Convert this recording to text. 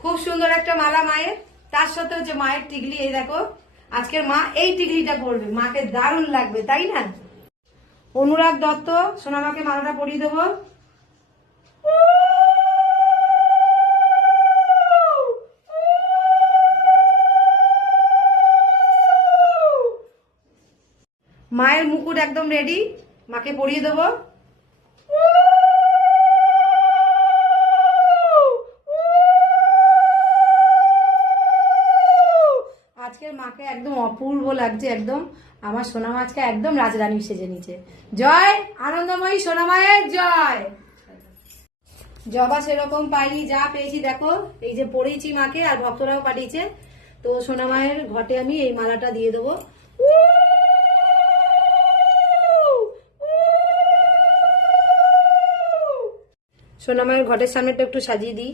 খুব সুন্দর একটা মালা মায়ের, তার সাথে হচ্ছে মায়ের টিকলি। এই দেখো আজকের মা এই টিকলিটা পরবে, মাকে দারুণ লাগবে তাই না? অনুরাগ দত্ত সোনামাকে মালাটা পরিয়ে দেবো। মায়ের মুকুট একদম রেডি, মাকে পরিয়ে দেবো। আজকের মাকে একদম অপূর্ব লাগছে, একদম আমার সোনামা আজকে একদম রাজরানী সেজে নিচে। জয় আনন্দময়ী সোনামায়ের জয়। জবা সেরকম পাইনি, যা পেয়েছি দেখো এই যে পড়েছি মাকে, আর ভক্তরাও পাঠিয়েছে। তো সোনামায়ের ঘটে আমি এই মালাটা দিয়ে দেবো। সোনামায়ের ঘটের সামনেটা একটু সাজিয়ে দিই।